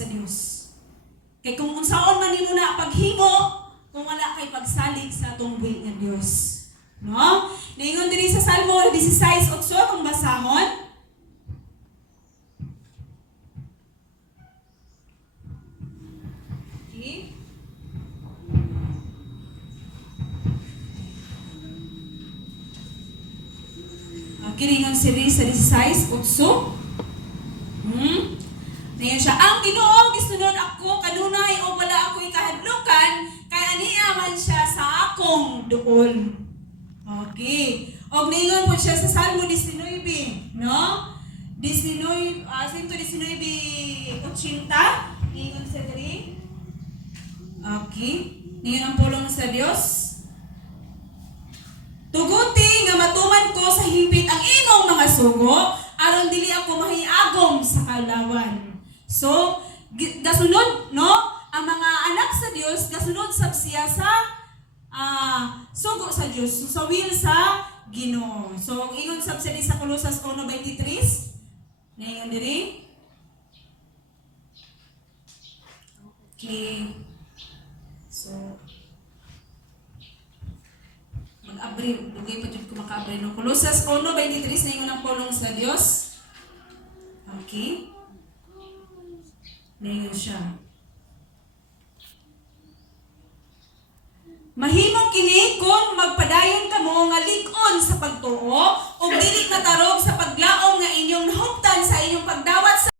sa Dios. Kay kung unsaon man nimo na paghimo, kung wala kay pagsalig sa atong buhi nga Dios. No? Ningon diri sa Salmo 16:8 kung basahon. Okay. Kiringon si sa 16:8. Ngayon siya, ang Ginoo gisunod ako kanunay o wala ako ikahadlukan kay aniya man siya sa akong duol. Okay. Og ningon po siya sa Salmo 19, no? 19, 119:80. Ningon sa diri. Okay. Ningon ang pulong sa Dios. Tuguti nga matuman ko sa himpit ang imong mga sugo aron dili ako mahiagom sa kalawan. So, gasunod, no? Ang mga anak sa Dios gasunod sab siya sa sugo sa Dios, sa will sa Ginoo. So, ang ingon sab sa Colosas 1:23, ningon diri. Okay. So, mag-abri, dugay pa jud ko maka-abri no. Colosas 1:23 na ingon ang pulong sa Dios. Okay. Ningon siya. Mahimong kini kung magpadayon kamo nga lig-on sa pagtuo ug dili matarog sa paglaom nga inyong nahuptan sa inyong pagdawat sa